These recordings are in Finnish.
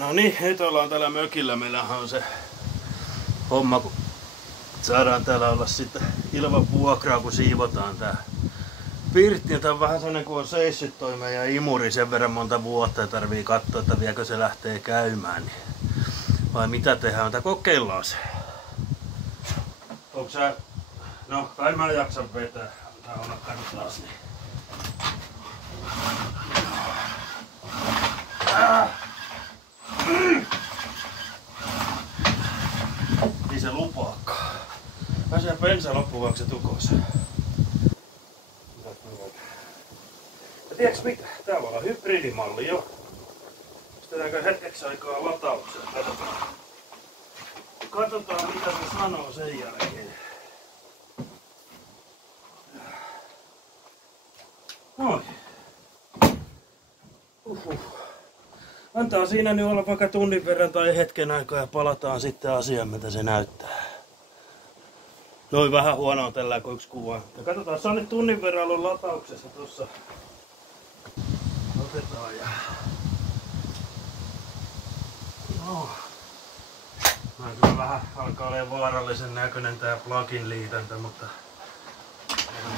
No niin, nyt ollaan täällä mökillä. Meillähän on se homma, kun saadaan täällä olla sitten ilman vuokraa, kun siivotaan tää pirtti. Tää on vähän sellainen, kun on seissyt toi meidän imuri sen verran monta vuotta ja tarvii katsoa, että viekö se lähtee käymään. Niin. Vai mitä tehdään? Tää kokeillaan se. Onko sä... No, kai mä jaksan vetää. Antaa olla, katsotaan niin. Niin se lupaakaan. Pääsee bensa loppuvaksi tukossa. Ja tiedätkö mitä? Tää voi olla hybridimalli jo. Pistetäänkö hetkeksi aikaa lataukseen? Katsotaan mitä se sanoo sen jälkeen. Noin. Antaa siinä nyt olla vaikka tunnin verran tai hetken aikaa ja palataan sitten asiaan, mitä se näyttää. Noin vähän huonoa tällä kuin yksi kuva. Ja katsotaan, se on nyt tunnin verran ollut latauksessa tuossa. Otetaan ja... No. Kyllä vähän alkaa olla vaarallisen näköinen tää plugin liitäntä, mutta...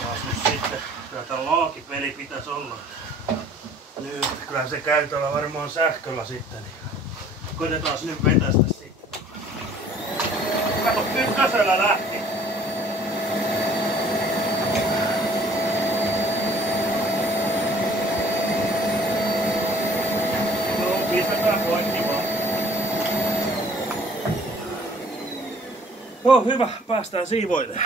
taas nyt sitten, kyllä tää laakipeli pitäisi olla. Nyt, kyllä se käy tuolla varmaan sähköllä sitten, niin koitetaan nyt vetästä sitten. Kato, ykkösellä lähti. No, pistetään poikki vaan. No, hyvä, päästään siivoille.